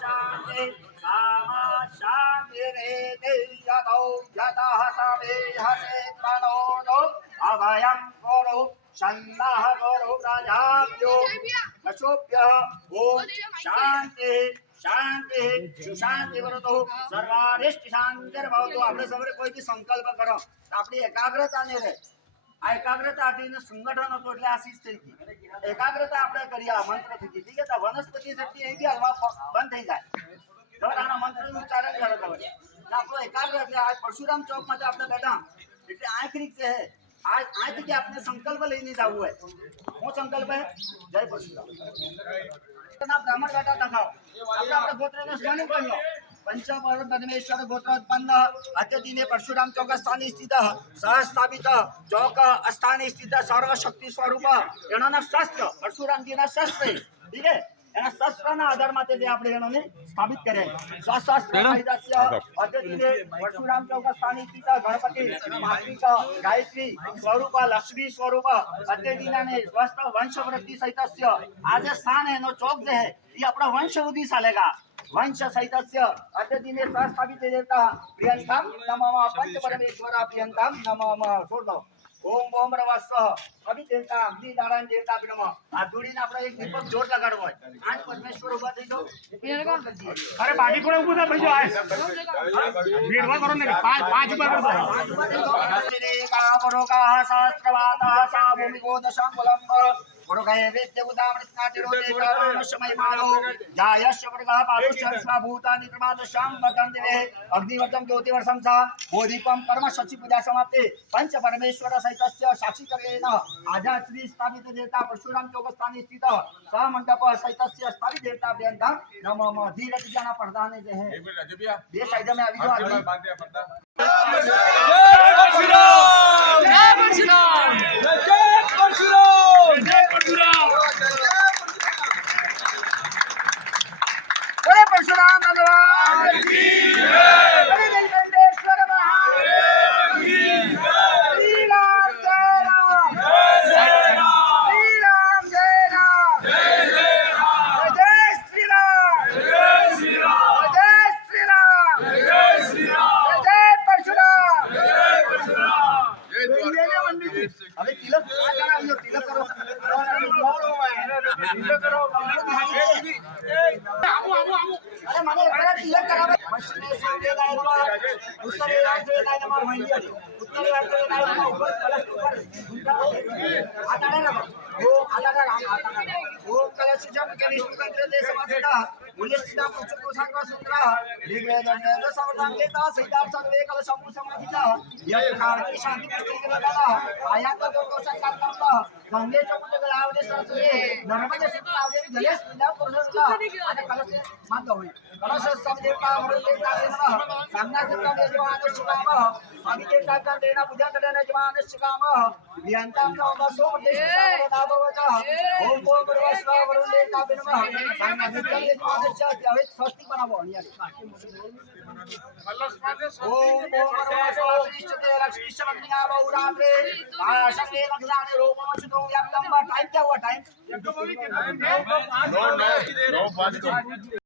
शांति सामा शांतिरेति यतो यतः समे हसे तनोनो अभयं गुरु सन्नः गुरु प्रजाभ्यो अशोभ्यः ओम शांति शांति सुशांति वरतो सर्वारिष्ट शांतिर्भवतु। આપણે સવારે કોઈ બી સંકલ્પ કરો તો આપણી એકાગ્રતા ને રહે। આ એકાગ્રતા આટીને સંગઠન હતો એટલે આ શીશ થઈ ગઈ। એકાગ્રતા આપણે કરી આ મંત્ર થઈ ગઈ। ठीक है, तो वनस्पति शक्ति એ બી હલવા બંધ થઈ જાય। તો આના મંત્રનું ઉચ્ચારણ કરો તમે। આપણો એકાગ્ર એટલે આ પરશુરામ ચોક માં આપણે બેઠા એટલે આંખ રીત છે। आज आज के आपने संकल्प लेने जाऊ है। वो संकल्प है जय परशुराम। ना ब्राह्मण बेटा दिखाओ अपने अपने गोत्र ने स्मरण कर लो। पंचपर्व परमेश्वर गोत्रोत्पन्न अत्यदिने परशुराम चौक स्थाने स्थित सहस्थापित चौक स्थाने स्थित सर्वशक्ति स्वरूप एना शस्त्र परशुराम जी ना शस्त्र। ठीक है, એના શસ્ત્રના આધાર માટે જે આપણે એનોને સ્થાપિત કરે સશસ્ત્ર સહિતસ્ય અદ્યતિને પરશુરામ ચોક સ્થાને સ્થિત ગણપતિ માતૃક ગાયત્રી સ્વરૂપ લક્ષ્મી સ્વરૂપ અદ્યતિનાને સ્વસ્થ વંશ વૃદ્ધિ સહિતસ્ય આ જે સ્થાન એનો ચોક જે है ये अपना वंश वृद्धि चालेगा। वंश सहितस्य अद्यतिने स्थापित देवता प्रियंताम नमः पंच परमेश्वर प्रियंताम नमः। छोड़ दो ओम ओम रवस्व अभी देवता अग्नि नारायण देवता ब्रह्म आ जोड़ीने આપણે એક દીપક જોર લગાડવો હોય। આજ પરમેશ્વર ઉભા થઈ જાઓ। અરે બાકી કોણે ઊભું થા ભાઈજો આ ભીડવા કરો ને પાંચ ઉપર કરો શ્રી કામરોગા સહસ્રવાતઃ સા ભૂમિકો દશાંગુલમ पुरुषे विद्युदामृतनाटिरोदेशमयमानो जायस्य वर्गः पादुष्यश्वा भूतानि प्रमादशां वदन्तिवे अग्निवर्तं ज्योतिवर्षं च बोधिपं कर्म शचि पूजा समाप्ते पंच परमेश्वर सहितस्य साक्षीकरेण आजा श्री स्थापित देवता परशुराम चौक स्थाने स्थित सहमंडप सहितस्य स्थापित देवता पर्यंत नमः। धीरज जाना प्रधान जे है ये साइड में अभी जो जय परशुराम जय परशुराम जय परशुराम जय परशुराम बोले परशुराम भगवान की जय बोले नीलकंठेश्वर महादेव की जय श्री राम जय राम जय राम श्री राम जय राम जय राम जय श्री राम जय श्री राम जय श्री राम जय श्री राम जय परशुराम जय परशुराम जय अबे तिलक आ जाना यो तिलक करो तिलक करो अरे माने बड़ा तिलक करा पश्चिमे सूर्य दायमा उत्तरे राज्य दायमा महिली उत्तरे राज्य दायमा ऊपर कलश ऊपर आताडे ना वो आताडे राम आताडे वो कलश जम के निष्ठुकंत्र देश वासिता मुनिस्थिता पुचको सागवा सुंदरा ऋग्वेद वेद समर्थांगेता सहिता सर्वे कलश समूह समाधिता यह कार्य शांति पुष्टि के लगाला आयात तो कोशन करता गंगे चमुंड गलावदे सरस्वती नर्मदे सिद्धावदे जलेश विदा पुरुषला आने कलश मांग होई कलश सब देवता अमृत देवता नमः सामना देवता यजमान शिकामः स्वामी देवता का देना पूजा करने यजमान शिकामः वियंताम नमः सोम देवता नाभवता ओम ओम परमेश्वर वरुण देवता नमः सामना देवता यजमान अवे स्वस्ति बनावो अनिया ओम ओम परमेश्वर श्रीष्ठते लक्ष्मीश्च मंगला बहुरात्रे आशके लक्षाने रूपम सुतो व्याप्तम। टाइम क्या हुआ टाइम